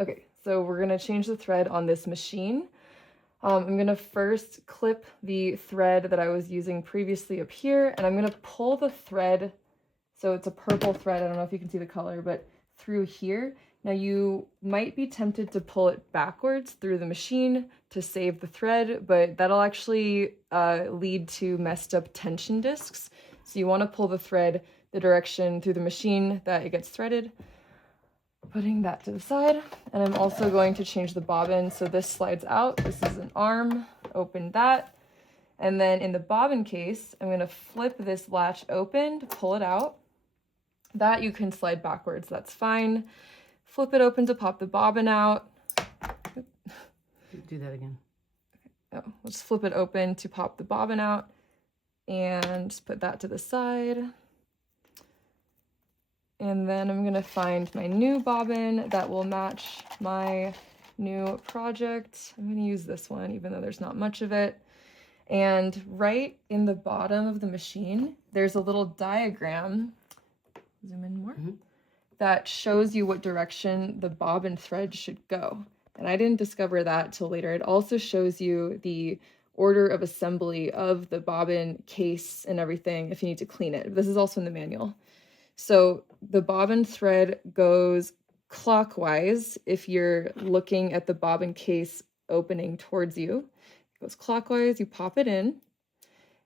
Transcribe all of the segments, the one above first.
Okay, so we're gonna change the thread on this machine. I'm gonna first clip the thread that I was using previously up here, and I'm gonna pull the thread, so it's a purple thread, I don't know if you can see the color, but through here. Now you might be tempted to pull it backwards through the machine to save the thread, but that'll actually lead to messed up tension discs. So you wanna pull the thread the direction through the machine that it gets threaded. Putting that to the side, and I'm also going to change the bobbin. So this slides out, this is an arm, open that. And then in the bobbin case, I'm gonna flip this latch open to pull it out. That you can slide backwards, that's fine. Flip it open to pop the bobbin out. Do that again. Oh, let's flip it open to pop the bobbin out and put that to the side. And then I'm gonna find my new bobbin that will match my new project. I'm gonna use this one, even though there's not much of it. And right in the bottom of the machine, there's a little diagram, zoom in more, that shows you what direction the bobbin thread should go. And I didn't discover that till later. It also shows you the order of assembly of the bobbin case and everything if you need to clean it. This is also in the manual. So the bobbin thread goes clockwise if you're looking at the bobbin case opening towards you. It goes clockwise, you pop it in,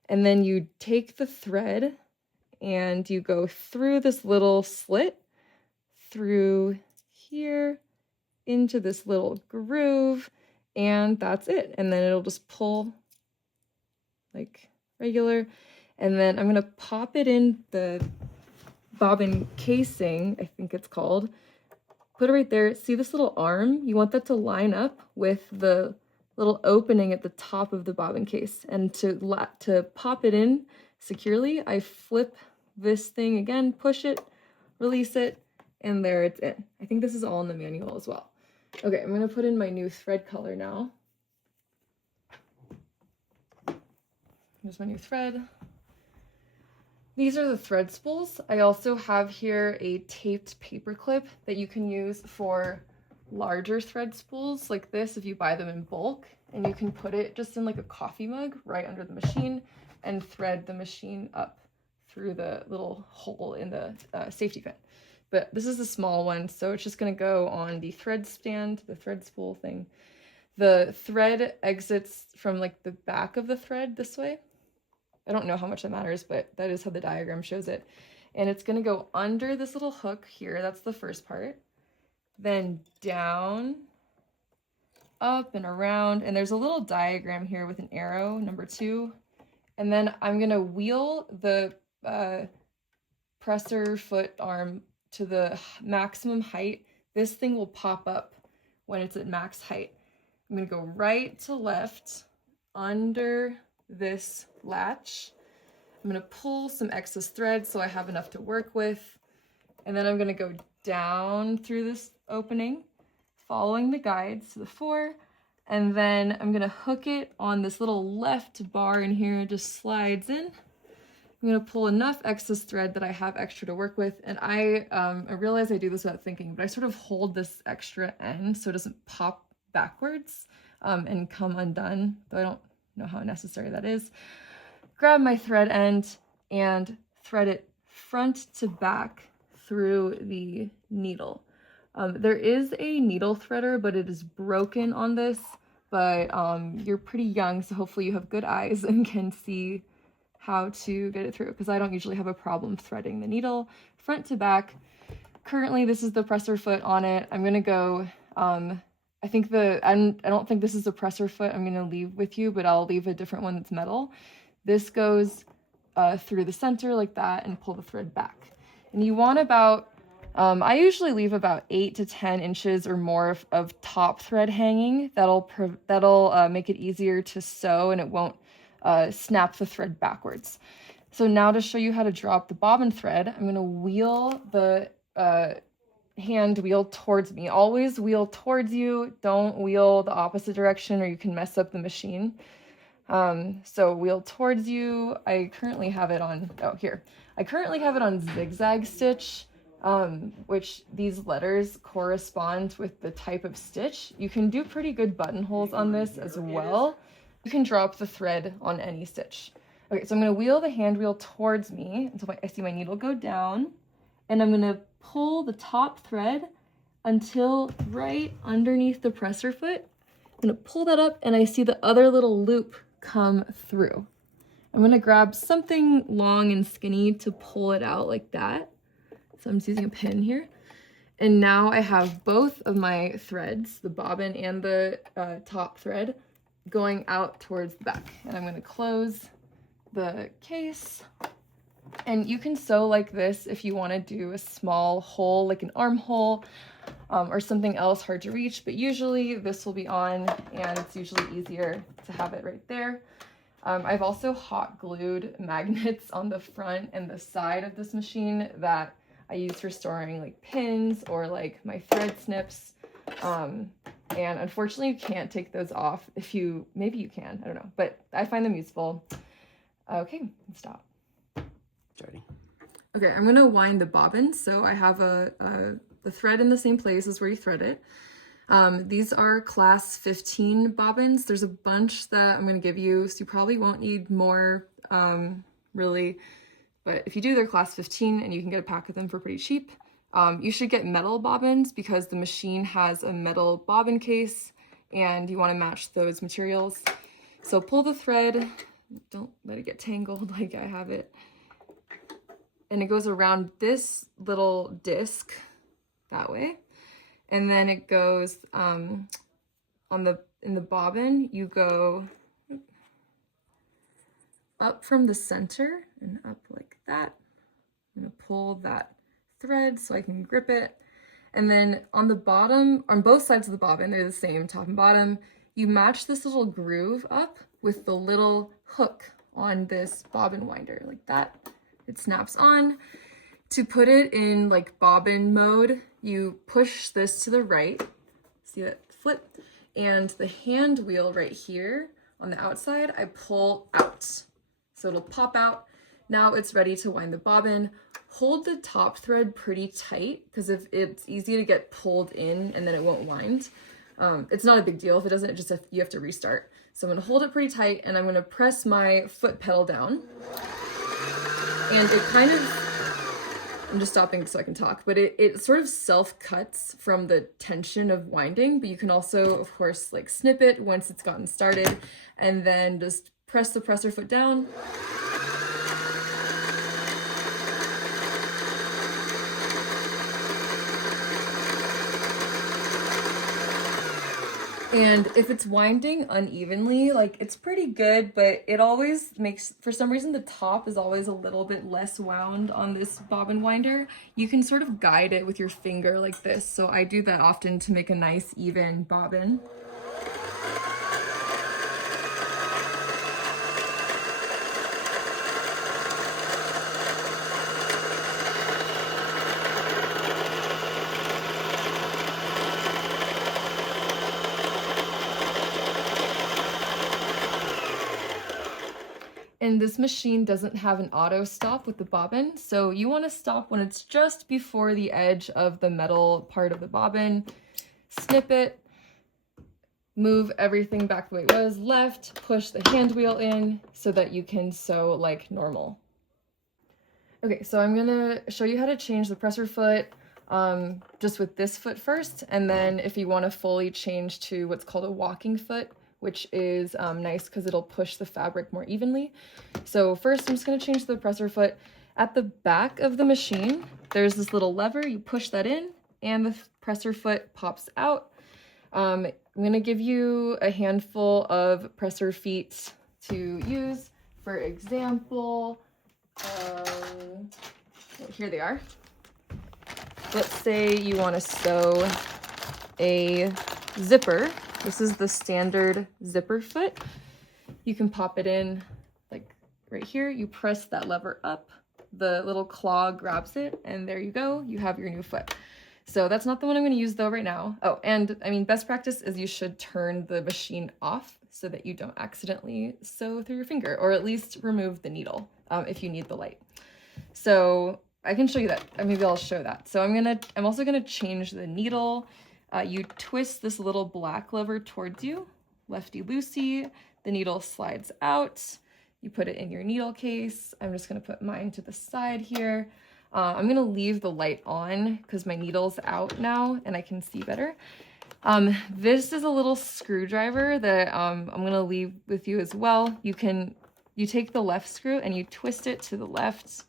and then you take the thread and you go through this little slit, through here, into this little groove, and that's it. And then it'll just pull like regular. And then I'm gonna pop it in the bobbin casing, I think it's called. Put it right there. See this little arm? You want that to line up with the little opening at the top of the bobbin case. And to pop it in securely, I flip this thing again, push it, release it, and there it's in. I think this is all in the manual as well. Okay, I'm gonna put in my new thread color now. Here's my new thread. These are the thread spools. I also have here a taped paper clip that you can use for larger thread spools like this if you buy them in bulk, and you can put it just in like a coffee mug right under the machine and thread the machine up through the little hole in the safety pin. But this is a small one, so it's just gonna go on the thread stand, the thread spool thing. The thread exits from like the back of the thread this way. I don't know how much that matters, but that is how the diagram shows it. And it's gonna go under this little hook here, that's the first part. Then down, up and around, and there's a little diagram here with an arrow, number 2. And then I'm gonna wheel the presser foot arm to the maximum height. This thing will pop up when it's at max height. I'm gonna go right to left under this latch. I'm gonna pull some excess thread so I have enough to work with. And then I'm gonna go down through this opening, following the guides to the 4. And then I'm gonna hook it on this little left bar in here, it just slides in. I'm gonna pull enough excess thread that I have extra to work with. And I realize I do this without thinking, but I sort of hold this extra end so it doesn't pop backwards and come undone, though I don't know how necessary that is. Grab my thread end and thread it front to back through the needle. There is a needle threader, but it is broken on this, but you're pretty young, so hopefully you have good eyes and can see how to get it through, because I don't usually have a problem threading the needle front to back. Currently, this is the presser foot on it. I'm gonna go, I don't think this is a presser foot I'm gonna leave with you, but I'll leave a different one that's metal. This goes through the center like that and pull the thread back. And you want about, I usually leave about 8 to 10 inches or more of top thread hanging. That'll make it easier to sew and it won't snap the thread backwards. So now to show you how to drop the bobbin thread, I'm gonna wheel the hand wheel towards me. Always wheel towards you. Don't wheel the opposite direction or you can mess up the machine. So wheel towards you. I currently have it on, I currently have it on zigzag stitch, which these letters correspond with the type of stitch. You can do pretty good buttonholes on this as well. You can drop the thread on any stitch. Okay, so I'm going to wheel the hand wheel towards me until I see my needle go down, and I'm going to pull the top thread until right underneath the presser foot. I'm going to pull that up, and I see the other little loop come through. I'm going to grab something long and skinny to pull it out like that. So I'm just using a pin here. And now I have both of my threads, the bobbin and the top thread, going out towards the back. And I'm going to close the case. And you can sew like this if you want to do a small hole, like an armhole, or something else hard to reach, but usually this will be on, and it's usually easier to have it right there. I've also hot glued magnets on the front and the side of this machine that I use for storing like pins or like my thread snips. And unfortunately you can't take those off. Maybe you can, I don't know, but I find them useful. Okay, stop. Starting. Okay, I'm gonna wind the bobbin. So I have the thread in the same place as where you thread it. These are class 15 bobbins. There's a bunch that I'm going to give you, so you probably won't need more, really. But if you do, they're class 15, and you can get a pack of them for pretty cheap. You should get metal bobbins because the machine has a metal bobbin case, and you want to match those materials. So pull the thread, don't let it get tangled like I have it. And it goes around this little disc that way. And then it goes in the bobbin, you go up from the center and up like that. I'm gonna pull that thread so I can grip it. And then on the bottom, on both sides of the bobbin, they're the same, top and bottom, you match this little groove up with the little hook on this bobbin winder like that. It snaps on. To put it in like bobbin mode, you push this to the right, see that flip, and the hand wheel right here on the outside, I pull out. So it'll pop out. Now it's ready to wind the bobbin. Hold the top thread pretty tight because if it's easy to get pulled in and then it won't wind. It's not a big deal if it doesn't, you have to restart. So I'm gonna hold it pretty tight and I'm gonna press my foot pedal down. And it kind of, I'm just stopping so I can talk, but it sort of self-cuts from the tension of winding, but you can also, of course, like snip it once it's gotten started, and then just press the presser foot down. And if it's winding unevenly, like it's pretty good, but it always makes, for some reason, the top is always a little bit less wound on this bobbin winder. You can sort of guide it with your finger like this. So I do that often to make a nice even bobbin. And this machine doesn't have an auto stop with the bobbin, so you want to stop when it's just before the edge of the metal part of the bobbin. Snip it, move everything back the way it was, left, push the hand wheel in so that you can sew like normal. Okay, so I'm gonna show you how to change the presser foot just with this foot first, and then if you want to fully change to what's called a walking foot, which is nice because it'll push the fabric more evenly. So first I'm just going to change the presser foot. At the back of the machine, there's this little lever, you push that in and the presser foot pops out. I'm going to give you a handful of presser feet to use. For example, here they are. Let's say you want to sew a zipper. This is the standard zipper foot. You can pop it in like right here. You press that lever up, the little claw grabs it, and there you go. You have your new foot. So that's not the one I'm going to use though right now. Oh, and I mean, best practice is you should turn the machine off so that you don't accidentally sew through your finger, or at least remove the needle if you need the light. So I can show you that. Maybe I'll show that. So I'm also gonna change the needle. You twist this little black lever towards you, lefty-loosey. The needle slides out. You put it in your needle case. I'm just gonna put mine to the side here. I'm gonna leave the light on because my needle's out now and I can see better. This is a little screwdriver that I'm gonna leave with you as well. You take the left screw and you twist it to the left,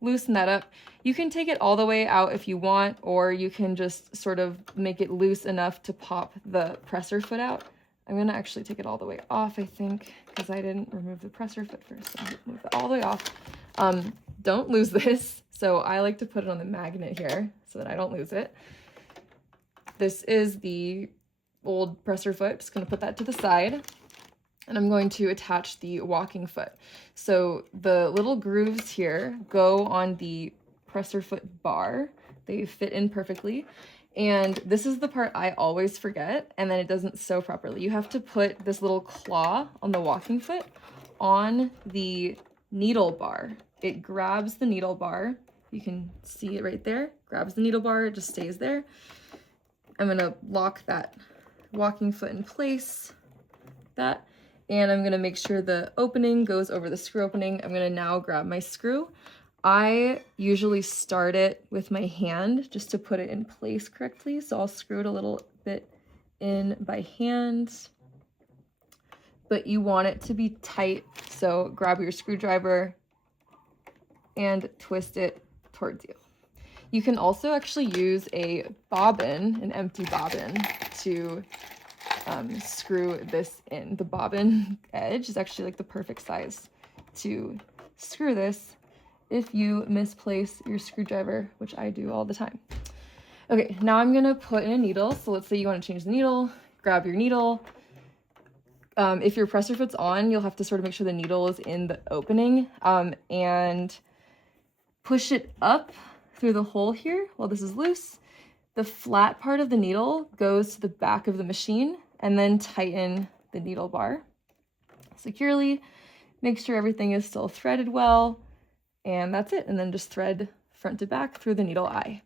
loosen that up. You can take it all the way out if you want, or you can just sort of make it loose enough to pop the presser foot out. I'm gonna actually take it all the way off, I think, because I didn't remove the presser foot first. So I'm gonna move it all the way off. Don't lose this. So I like to put it on the magnet here so that I don't lose it. This is the old presser foot. Just gonna put that to the side. And I'm going to attach the walking foot. So the little grooves here go on the presser foot bar. They fit in perfectly. And this is the part I always forget, and then it doesn't sew properly. You have to put this little claw on the walking foot on the needle bar. It grabs the needle bar. You can see it right there. Grabs the needle bar, it just stays there. I'm gonna lock that walking foot in place, and I'm gonna make sure the opening goes over the screw opening. I'm gonna now grab my screw. I usually start it with my hand just to put it in place correctly. So I'll screw it a little bit in by hand, but you want it to be tight. So grab your screwdriver and twist it towards you. You can also actually use a bobbin, an empty bobbin, to screw this in. The bobbin edge is actually like the perfect size to screw this if you misplace your screwdriver, which I do all the time. Okay, now I'm gonna put in a needle. So let's say you want to change the needle, grab your needle. If your presser foot's on, you'll have to sort of make sure the needle is in the opening, and push it up through the hole here while this is loose. The flat part of the needle goes to the back of the machine, and then tighten the needle bar securely. Make sure everything is still threaded well, and that's it. And then just thread front to back through the needle eye.